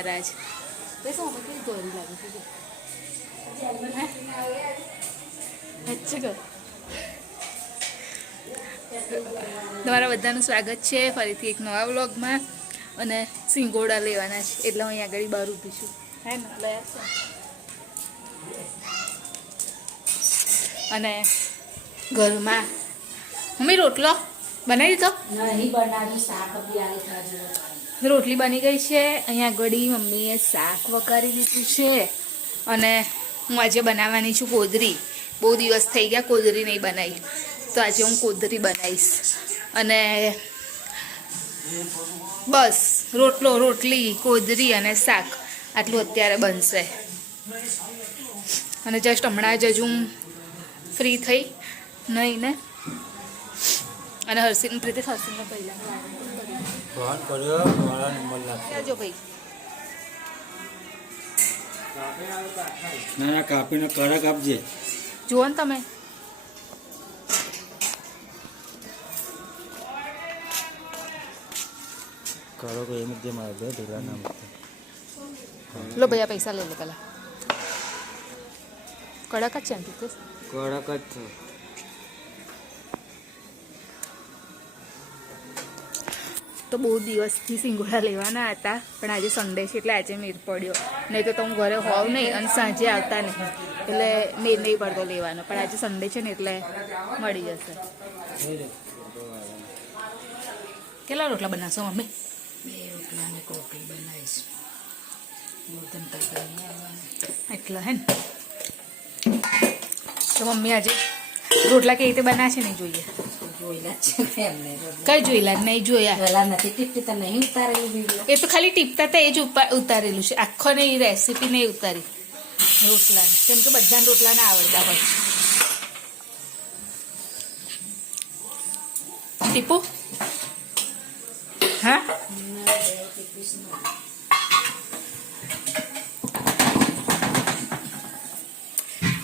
મહારાજ બસ અમે કઈ ગોરી લાગે છે તમારા બધાનું સ્વાગત છે ફરીથી એક નવા વ્લોગમાં અને સિંગોડા લેવાના છે એટલે હું અહીંયા આગળ બહાર ઊભી છું હે ને લયા છે અને ઘરમાં મમ્મી રોટલો બનાવી દીધો રોટલી બની ગઈ છે અહીંયા આગળ મમ્મીએ શાક વઘારી દીધું છે અને હું આજે બનાવવાની છું કોદરી બહુ દિવસ થઈ ગયા કોદરી નહીં બનાવી તો આજે હું કોદરી બનાવીશ અને બસ રોટલો રોટલી કોદરી અને શાક આટલું અત્યારે બનશે અને જસ્ટ હમણાં જ હજુ હું ફ્રી થઈ નહીં ને અને હર્ષિન પ્રીતિ હર્ષિનનો પહેલા જો ભાઈ ના કાપીને કડક આપજે જુઓ ને તમે કરો કે એમ જે મારે ઢીલા નામ લો ભૈયા પૈસા લઈ લે પેલા કડક જ છે એમ કીધું કડક જ છે તો બહુ દિવસથી સિંગોડા લેવાના હતા પણ આજે સન્ડે છે એટલે આજે મેર પડ્યો નહીં તો હું ઘરે હોવ નહીં અને સાંજે આવતા નહીં એટલે મેર નહીં પડતો લેવાનો પણ આજે સન્ડે છે ને એટલે મળી જશે કેટલા રોટલા બનાવશો મમ્મી 2 રોટલાની કોકરી બનાવીશ એટલા હે ને તો મમ્મી આજે રોટલા કેવી રીતે બનાવશે નહીં જોઈએ જોયેલા છે એમને કઈ જોયેલા નહીં જોયા પેલા નથી ટીપતી તો નહીં ઉતારેલું વિડીયો એ તો ખાલી ટીપતા હતા એ જ ઉતારેલું છે આખો ને એ રેસીપી નહીં ઉતારી રોટલા કેમ કે બધાને રોટલા ના આવડતા હોય ટીપુ હા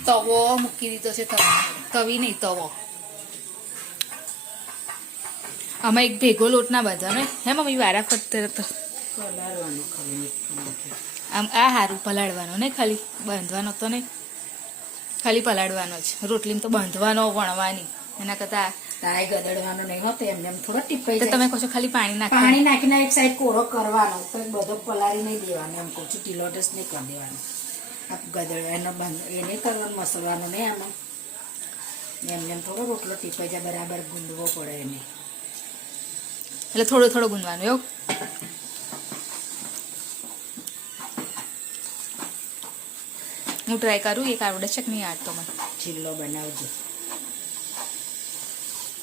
તવો મૂકી દીધો છે તવી નહીં તવો આમાં એક ભેગો લોટ ના બધા ને હે મમ્મી વારા ફરતે તો આમ આ હારું પલાળવાનો ને ખાલી બાંધવાનો તો નહીં ખાલી પલાળવાનો જ રોટલી તો બાંધવાનો વણવાની એના કરતા તાય ગદડવાનો નહીં હોતો એમને એમ થોડો ટીપાઈ તો તમે કહો છો ખાલી પાણી પાણી નાખીને એક સાઈડ કોરો કરવાનો તો બધો પલાળી નહીં દેવાનો એમ કહું છું ટીલોટસ નહીં કરી દેવાનો આ ગદડ એનો બંધ એ નહીં કરવાનો મસળવાનો નહીં આમાં એમને એમ થોડો રોટલો ટીપાઈ જાય બરાબર ગુંદવો પડે એને એટલે થોડો થોડો ગુંદવાનો એવું હું ટ્રાય કરું એક આવડે છે કે નહીં આવડતો મને ચીલ્લો બનાવજો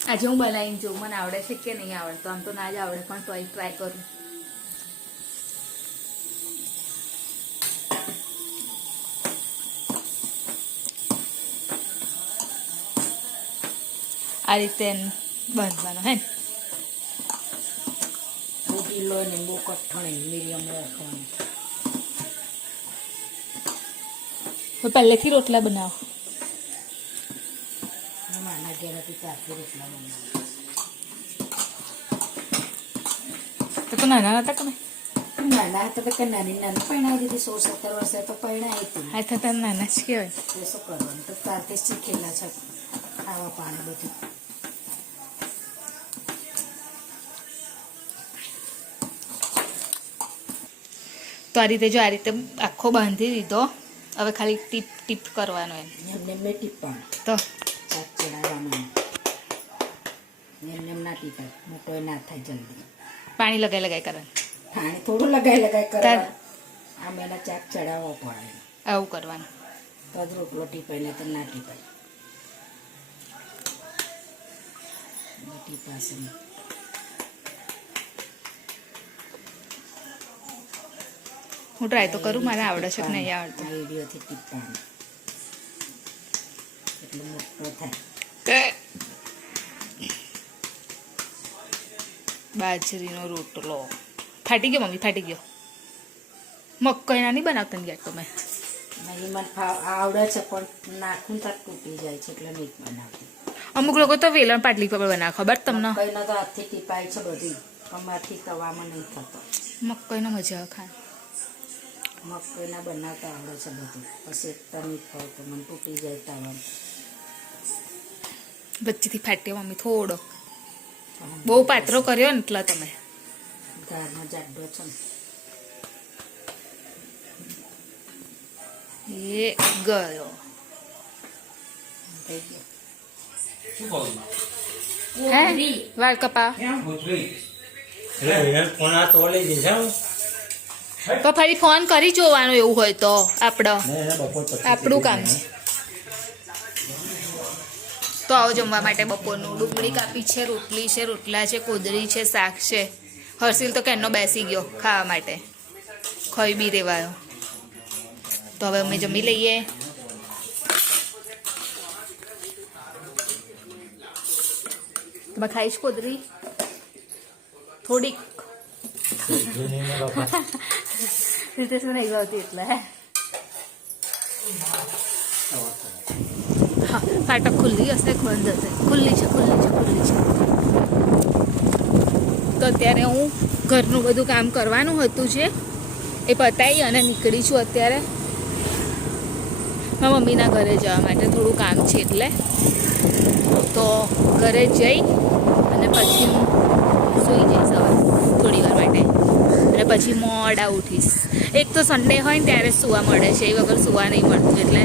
આજે હું બનાવીને જોઉં મને આવડે છે કે નહીં આવડતો આમ તો ના જ આવડે પણ તોય ટ્રાય કરું આ રીતે બાંધવાનો હે કિલો ને બહુ કઠણ મીડિયમ રાખવાનું પહેલેથી રોટલા બનાવો નાના ઘેરથી ત્યારથી રોટલા બનાવો તો નાના હતા તમે નાના હતા તો કે નાની નાની પરણાવી દીધી 16-17 વર્ષે તો પરણાવી હતી હા થતા નાના જ કહેવાય શું કરવાનું તો ત્યારથી શીખેલા છે ખાવા પાણી બધું તો આ રીતે જો આ રીતે આખો બાંધી દીધો હવે ખાલી ટીપ ટીપ કરવાનો એમને મેં ટીપવાનું તો શાક ચડાવવાનું એમને ના ટીપાય મોટો ના થાય જલ્દી પાણી લગાઈ લગાઈ કરવાનું પાણી થોડું લગાઈ કરવાનું આમ એના ચાક ચડાવવો પડે આવું કરવાનું તો જ રોટલો ટીપાય ને તો ના ટીપાય ટીપાશે હું ટ્રાય તો કરું મારે આવડે છે કે નહીં આવડતું વિડીયોથી ટીપવાનું એટલું મોટો થાય બાજરીનો રોટલો ફાટી ગયો મમ્મી ફાટી ગયો મકાઈના નહીં બનાવતા ને ગયા તમે નહીં મને આવડે છે પણ નાખું તો તૂટી જાય છે એટલે નહીં બનાવતી અમુક લોકો તો વેલણ પાટલી પર બનાવે ખબર તમને મકાઈનો તો હાથથી ટીપાય છે બધી પણ માથી તવામાં નહીં થતો મકાઈનો મજા આવે ખાય મકાઈના બનાવતા આવડે છે બધું. પછી એકતા નહીં ખાવ તો મને તૂટી જાય તાવન. વચ્ચેથી ફાટ્યો મમ્મી થોડો. બહુ પાતળો કર્યો ને એટલે તમે. ગારનો જાડો છે ને. એ ગયો. થઈ ગયો. હે વાળ કપા તો ફરી ફોન કરી જોવાનું એવું હોય તો આપણું કામ છે. તો આવો જમવા માટે બપોરનું ડુંગળી કાપી છે, રોટલી છે, રોટલા છે, કોદરી છે, શાક છે. હર્ષિલ તો કેનો બેસી ગયો ખાવા માટે, ખાઈ બી રેવાયો. તો હવે અમે જમી લઈએ. તમે ખાઈશ કોદરી થોડીક રીતે શું નહીં ભાવતી એટલે હા ફાટક ખુલ્લી હશે બંધ હશે? ખુલ્લી છે. તો અત્યારે હું ઘરનું બધું કામ કરવાનું હતું છે એ પતાવી અને નીકળી છું અત્યારે મારા મમ્મીના ઘરે જવા માટે. થોડું કામ છે એટલે તો ઘરે જઈ અને પછી હું સૂઈ જઈશ હવે થોડી વાર માટે અને પછી મોડા ઉઠીશ. એક તો સન્ડે હોય ને ત્યારે સૂવા મળે છે, એ વગર સૂવા નહીં મળતું એટલે.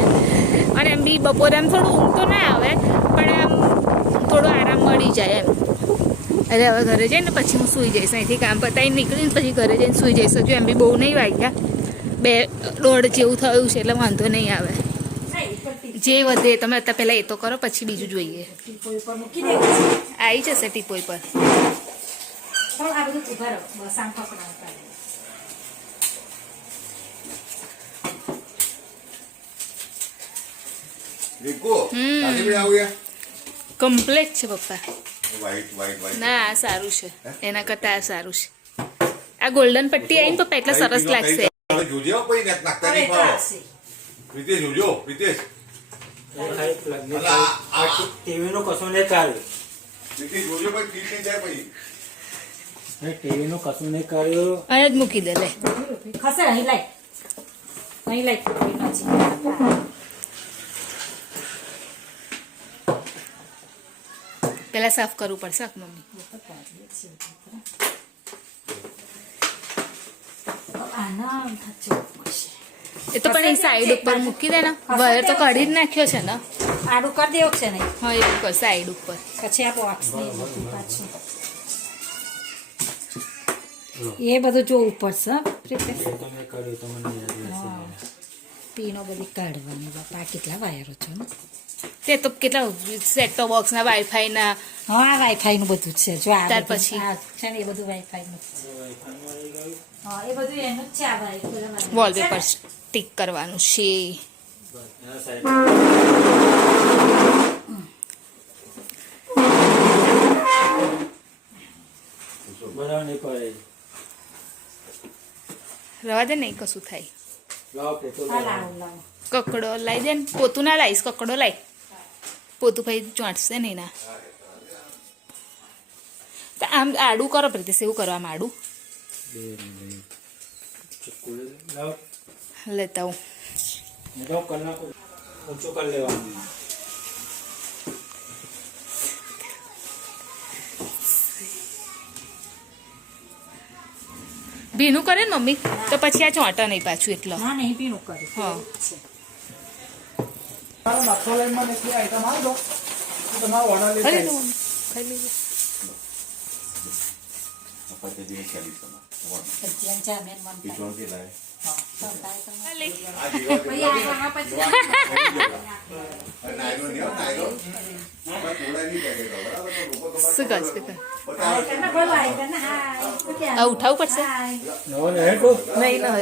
અને એમ બી બપોરે એમ થોડું ઊંઘ તો ના આવે પણ એમ થોડો આરામ મળી જાય એમ. એટલે હવે ઘરે જઈને પછી હું સૂઈ જઈશ. અહીંથી કામ પતાવીને નીકળીને પછી ઘરે જઈને સૂઈ જઈશ. હજુ એમ બી બહુ નહીં વાગ્યા, 2:30 જેવું થયું છે એટલે વાંધો નહીં આવે. જે વધે તમે અત્યારે પહેલાં એ તો કરો પછી બીજું જોઈએ. ટીપોઈ પર મૂકી દેવું. આવી જશે ટીપોઈ પર. પણ આ બધું ઉભા રહો બસ આમ પકડાવતા. કમ્પ્લેટ છે પપ્પા. વ્હાઈટ ના આ સારું છે, એના કરતાં આ સારું છે. આ ગોલ્ડન પટ્ટી આવી ને પપ્પા એટલે સરસ લાગશે. જોજો પછી નાખતા નહીં ખાઓ. પ્રિતેશ જોજો પ્રિતેશ ટીવી નું કશું નહીં કર્યું. પ્રિતેશ જોજો પછી ઠીક નહીં જાય પછી. ટીવી નું કશું નહીં કર્યું. અહીંયા જ મૂકી દે લે. ખસે અહીં લાય નથી. પેલા સાફ કરવું પડશે મમ્મી. આના થચો પડશે. એ તો પણ એ સાઈડ ઉપર મૂકી દે ને. વાયર તો કાઢી જ નાખ્યો છે ને. આડું કરી દેવું છે નહીં હા એવું કર સાઈડ ઉપર. પછી આ બોક્સ પાછું એ બધું જોવું પડશે. તમે કર્યું તો મને યાદ રહેશે. પીનો બધી કાઢવાની બાપા. કેટલા વાયરો છો ને. તે તો કેટલા સેટો બોક્સ ના વાઈફાઈ ના. હા આ વાઈફાઈ નું બધું જ છે. જો આ ત્યાર બધું પછી? આ છે ને એ બધું વાઈફાઈ નું હા એ બધું એનું જ છે. આ વાઈફાઈ વોલપેપર સ્ટિક કરવાનું છે. બરાબર નહીં કરે. રવા દે નહીં કશું થાય. લાવો પોતો હા લાવો લાવો. કકડો લાવી દે ને. પોતું ના લાવીશ, કકડો લાવી. પોતું ભાઈ ચોંટશે નહીં ના. તો આમ આડું કરો પ્રીતિશ. એવું કરવામાં આડું લાવો. લેતા હું. કલાક ઓછું કરી લેવાનું. ભીનું કરે ને મમ્મી તો પછી આ ચોંટા નહીં પાછું એટલો. ના નહીં પીનું કર્યું. હા ખાઈ લો મમ્મી, ખાઈ લેજો. ભજીયા ચામેન મન થાય. શું કર શું કર. હા ઉઠાવવું પડશે નહીં ના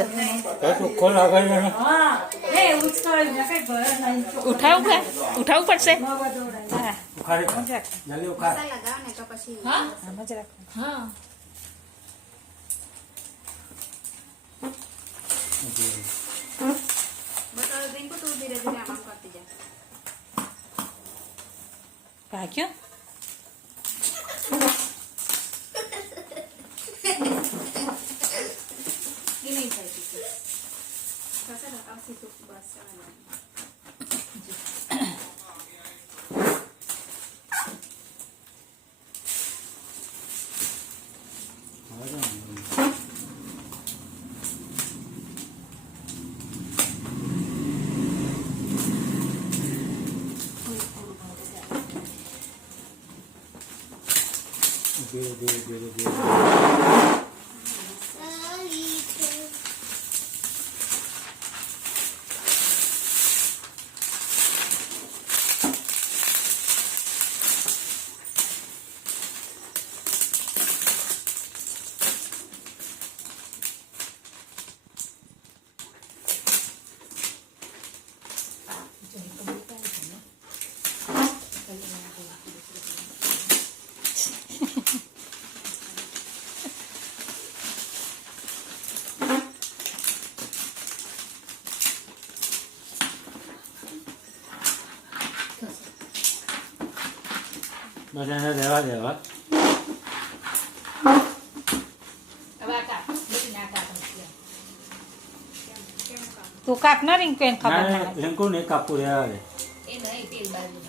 ઉઠાવવું પડશે. હા પાક્યો. ધીરે ધીરે ધીરે ધીરે બધાને રહેવા દેવા. તું કાપ ના રીંગ પેન ખબર ના ના રિંકુ ને કાપવું રહેવા દે. એ નહીં તેલ બાજુ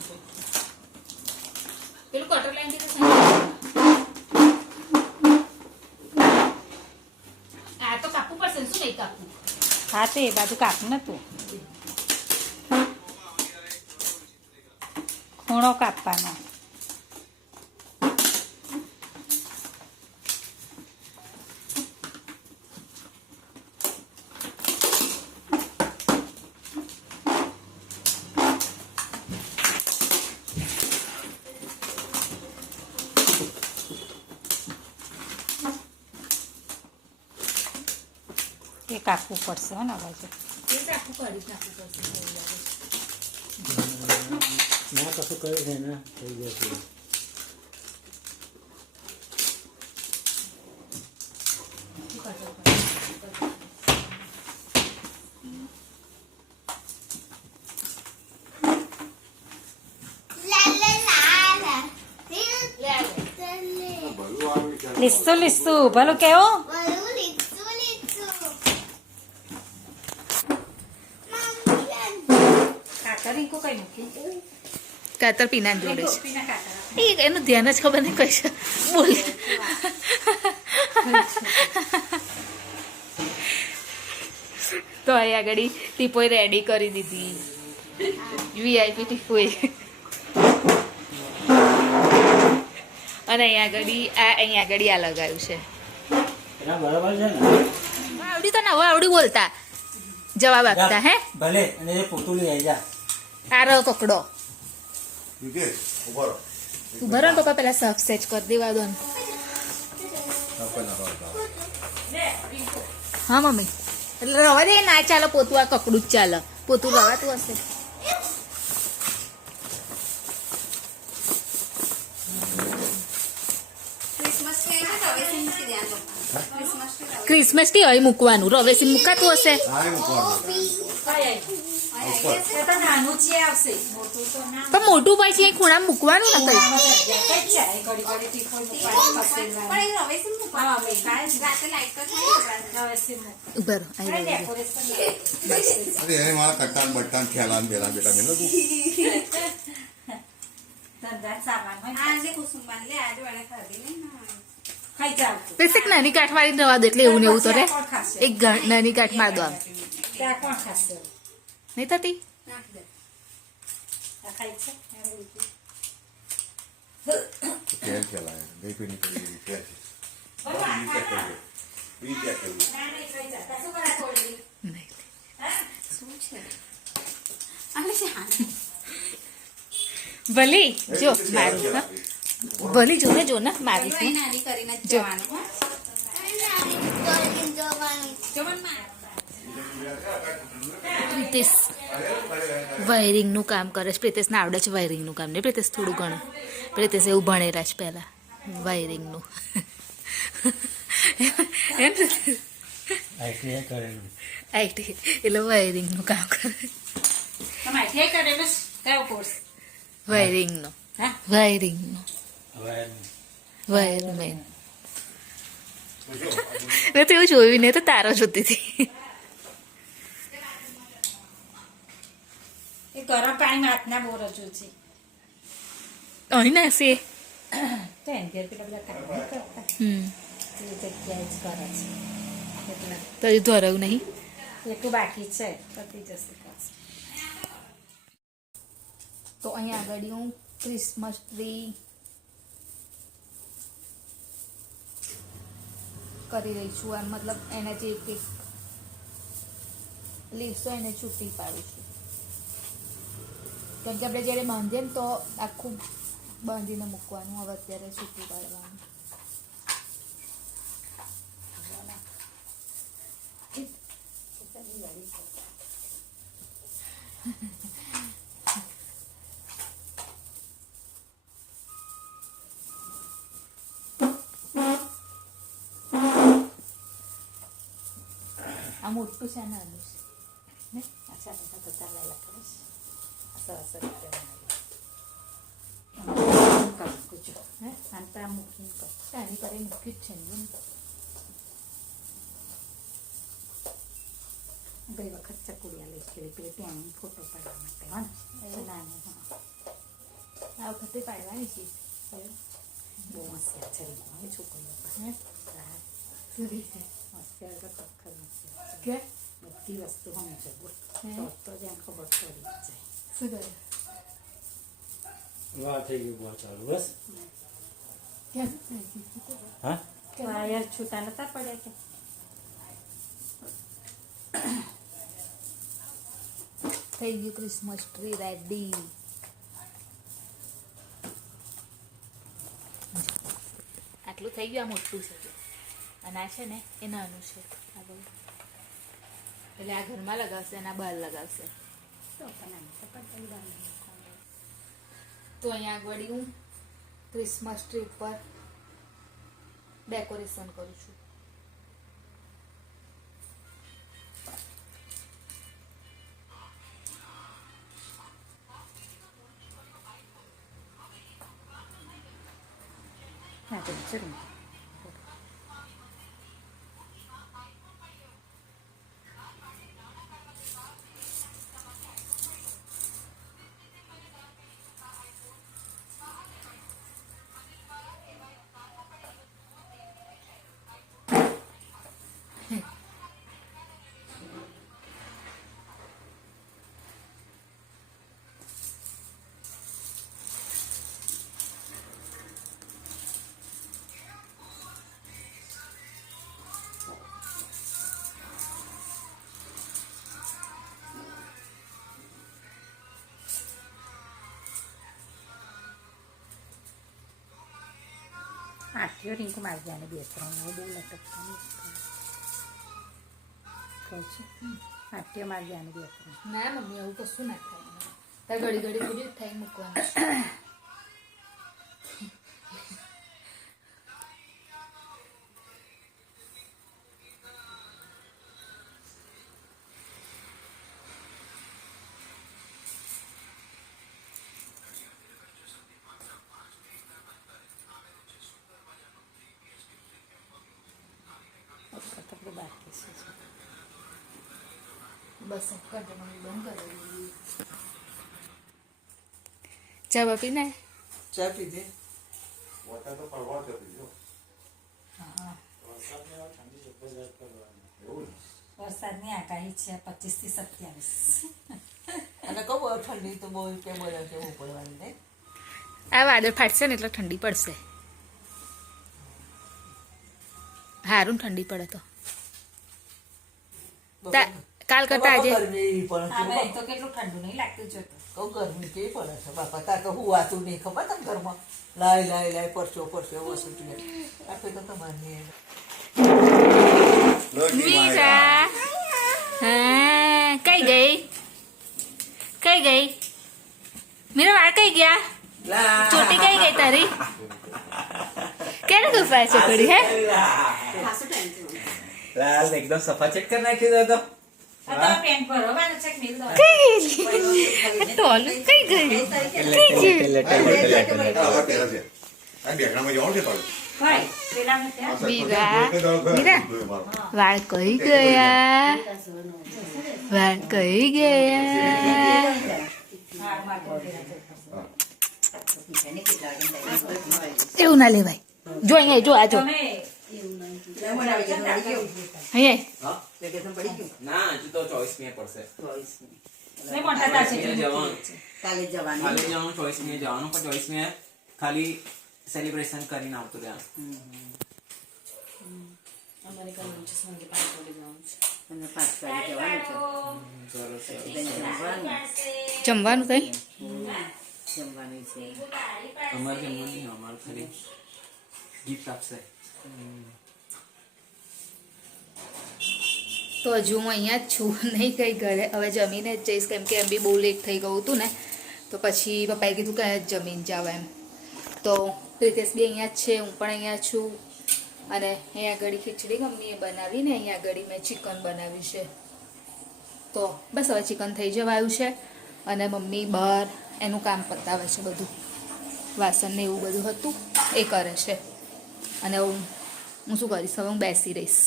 પેલું કટર લાઈન થી આ તો કાપવું પડશે ને, શું નહીં કાપવું? હા તે એ બાજુ કાપ ને તું ખૂણો કાપવાનો. એ કાપવું પડશે હો ને આ બાજુ. એ કાપવું કાઢી જ નાખવું પડશે એવું લાગે. ના કશું કરે છે ને થઈ જશે. લીસું લીસું ભલું કેવું. કાતર રીંકુ કઈ મૂકી કાતર પીના જોડે છે. પીના કાતર એ એનું ધ્યાન જ ખબર નહીં કઈ છે બોલ. તો અહીં આગળ ટીપોઈ રેડી કરી દીધી, વીઆઈપી ટીપોઈ. અને અહીંયા આગળ આ લગાવ્યું છે. એના બરાબર છે ને. આવડી તો ને હવે આવડી બોલતા જવાબ આપતા હે. ભલે અને એ પોતું લઈ આવી જા. આ રહ્યો કકડો. વિદેશ ઉભો રહો. ઉભા રહો ને પપ્પા, પેલા સફ સેચ કરી દેવા દો ને. હા મમ્મી, એટલે રવા દે ના ચાલે, પોતું આ કકડું જ ચાલે, પોતું રવાતું હશે. ક્રિસમસ થી હવે મૂકવાનું, રવેસી મુકાતું હશે. સારી મૂકવાનું. નાનું છે આવશે મોટું તો ના પણ મોટું પછી અહીં ખૂણા મૂકવાનું ને કઈ. ઉભા રહો, અહીં રહો. અરે એને મારા કટ્ટાન બટ્ટાન ખેલાન બેલા બેટા મેલો તું. બેસિક નાની કાઠ મારી રવા દો, એટલે એવું ને એવું તો રે. એક નાની કાઠ માર દો આમ, નહીં થતી. ખેલ ખેલાય ગઈ પી નીકળી ખેલ ભલી જો મારું, હા ભલી જો ને, જો ને મારી જો. પ્રિતેશ વાયરિંગનું કામ કરે છે. પ્રિતેશને આવડે છે વાયરિંગનું કામ ને પ્રિતેશ થોડું ઘણું. પ્રિતેશ એવું ભણેલા છે પહેલાં વાયરિંગનું. એમ આઈટીઆઈ કરેલું. આઈટી એટલે વાયરિંગનું કામ કરે. વાયરિંગનો વાયરિંગનો વાયરમેન. મેં તો એવું જોયું નહીં, તો તારો જોતી હતી. એ ગરમ પાણીમાં હાથના બહુ રજૂ છે અહીં નાશે તો એમ ઘેર પેલા બધા કામ નહીં કરતા એ જગ્યાએ જ કરે છે એટલે તો હજુ ધોરવું નહીં એટલું બાકી છે પતી જશે પાછું. તો અહીંયા આગળ હું ક્રિસમસ ટ્રી કરી રહી છું આમ મતલબ એના જે કંઈક લીવ્સ હોય એને છૂટી પાડું છું કેમ કે આપણે જ્યારે બાંધીએ ને તો આખું બાંધીને મૂકવાનું હવે અત્યારે છૂટી પાડવાનું. આ મોટું છે નાનું છે ને અચ્છા બધા બધા લાયલા કરીશ સરસ રીતે બનાવી જો હે આંતરા મૂકીને કર આની પર મૂક્યું જ છે ને ગઈ વખત ચકુડિયા લઈશ કે પેલી ત્યાં ફોટો પાડવા માટે હો ને નાનું હા આ વખતે પાડવાની છે બહુ હોશિયાર છે રીકું છોકરીઓ હે હોશિયાર તો ખરેખર હોશિયાર કે બધી વસ્તુ સમજે તો જ એમ ખબર પડી જાય શું કરે વાહ થઈ ગયું બહુ સારું બસ કેમ હા વાયર છૂટા નતા પડ્યા કે થઈ ગયું ક્રિસમસ ટ્રી રેડી. આટલું થઈ ગયું આ મોટું છે અને આ છે ને એ નાનું છે આ બધું એટલે આ ઘરમાં લગાવશે અને આ બહાર લગાવશે. તો પણ આમ તો પડતા તો અહીંયા આગળ હું ક્રિસમસ ટ્રી ઉપર ડેકોરેશન કરું છું. ના તો જરૂર આઠીઓ રીંકુ મારી ગયા ને 2-3 બહુ લટકતા કહું છું આઠીઓ મારી ગયા ને 2-3 ના મમ્મી એવું કશું ના થાય તાર ઘડી ઘડી પૂરી થાય મૂકવાનું. તો બાકી છે બસ કન્ટેનર બંધ કરી ચા બાપી ને ચા પીધે વોટર તો પડવા જતી જો હા ઠંડી જબરદસ્ત કરવાની એવું ને વરસાદની આગાહી છે 25 થી 27 અને કહું બહુ ઠંડી તો બહુ કે બોલે કેવું પડવાની નહીં આ વાદળ ફાટશે ને એટલે ઠંડી પડશે. હારું ઠંડી પડે તો કાલ કરતા આજે ગરમી પણ આમે તો કેટલું ઠંડુ નહીં લાગતું જોતું કહું ગરમી કેવી પડે છે બાપા તાર તો હુવાતું નહીં ખબર તને ઘરમાં લાય પરસો વસું આપે તો તમારે મીરા હા કઈ ગઈ મીરા વાળ કઈ ગયા ચોટી કઈ ગઈ તારી કેને ગુફા છોકરી હે લાલ એકદમ સફા ચેક કરી નાખી દો તો આ તો પેન્ટ ભરવાનું છે કે નહીં કઈ ગઈ ટોલું કઈ ગઈ આવા તેરા છે આ બેગડામાં જવાનું છે તારું ભાઈ પેલા ને ત્યાં મીરા વાળ કઈ ગયા એવું ના લેવાય. જો અહીંયા જો આ જો અહીંયા ના હજુ તો 24 મે પડશે. કાલે જવાનું કાલે જવાનું 24 મે જવાનું પણ 24 મે ખાલી સેલિબ્રેશન કરીને આવતું રહ્યા. અમારે કાલે છે સંગે 5 વાગે જવાનું છે અને 5 વાગે જવાનું છે જમવાનું કઈ જમવાનું છે અમારે જમવાનું નહીં, અમારે ખાલી ગિફ્ટ આપશે. તો હજુ હું અહીંયા જ છું, નહીં કઈ ઘરે. હવે જમીને જ જઈશ, કેમ કે એમ બી બહુ લેટ થઈ ગયું હતું ને, તો પછી પપ્પાએ કીધું કે જમીન જાવ એમ. તો પ્રિતેશ બી અહીંયા જ છે, હું પણ અહીંયા છું. અને અહીંયા આગળ ખીચડી મમ્મીએ બનાવીને અહીંયા આગળ મેં ચિકન બનાવ્યું છે. તો બસ હવે ચિકન થઈ જવાયું છે અને મમ્મી બહાર એનું કામ પતાવે છે, બધું વાસણ ને એવું બધું હતું એ કરે છે. અને હું શું કરીશ હવે, હું બેસી રહીશ.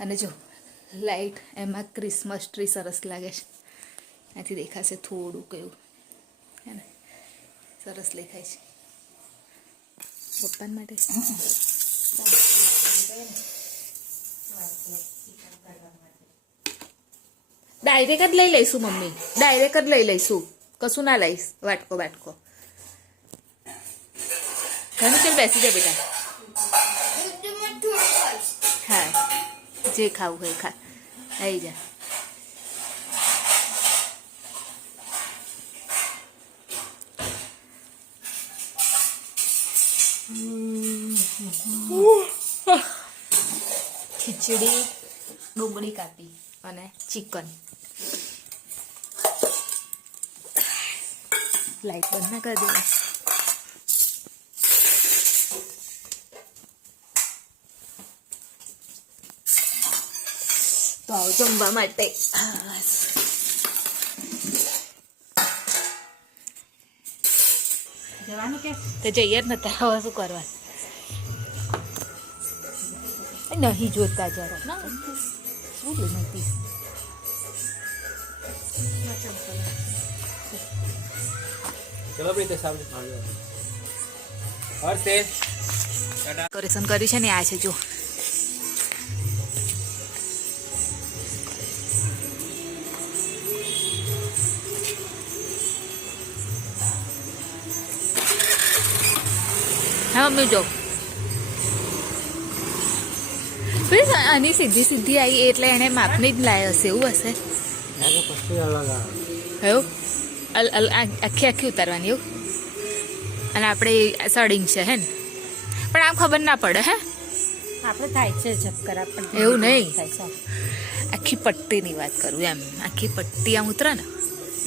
અને જો લાઈટ એમાં ક્રિસમસ ટ્રી સરસ લાગે છે, અહીંથી દેખાશે થોડુંક એવું, હે ને સરસ દેખાય છે. પપ્પા માટે ડાયરેક્ટ જ લઈ લઈશું મમ્મી, ડાયરેક્ટ જ લઈ લઈશું, કશું ના લઈશ વાટકો વાટકો. ઘણું ચાલ બેસી જા બેટા. હા જે ખાવું હોય ખા, આવી જા. ખીચડી, ડુંગળી કાપી અને ચિકન. લાઈટ બંધ ના કરી દેવા. તો આવો જમવા માટે. જવાનું કે તો જઈએ જ નતા, હવે શું કરવા. નહીં જોતા જરા ના શું લે નથી. ચલો પ્રીતેશ આવજો. હર્ષે ડેકોરેશન કર્યું છે ને આ છે જો. હા મમ્મી જો આની સીધી સીધી આવી એટલે એને માપની જ લાય હશે, એવું હશે. પછી અલગ આવે. એવું આખી આખી ઉતારવાની એવું. અને આપણે સડિંગ છે હે ને, પણ આમ ખબર ના પડે હે. આપણે થાય છે ચક્કર આપણને એવું નહીં, થાય છે. આખી પટ્ટીની વાત કરું એમ, આખી પટ્ટી આમ ઉતરે ને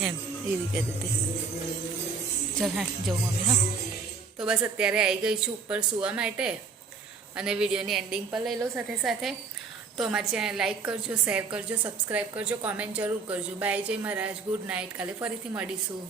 એમ એવી કહેતી હતી. ચાલ હા જવું મમ્મી. હા તો બસ અત્યારે આવી ગઈ છું ઉપર સૂવા માટે અને વિડીયોની એન્ડિંગ પર લઈ લો સાથે સાથે. તો અમારી ચેનલ લાઈક કરજો, શેર કરજો, સબસ્ક્રાઈબ કરજો, કોમેન્ટ જરૂર કરજો. બાય, જય મહારાજ, ગુડ નાઇટ. કાલે ફરીથી મળીશું.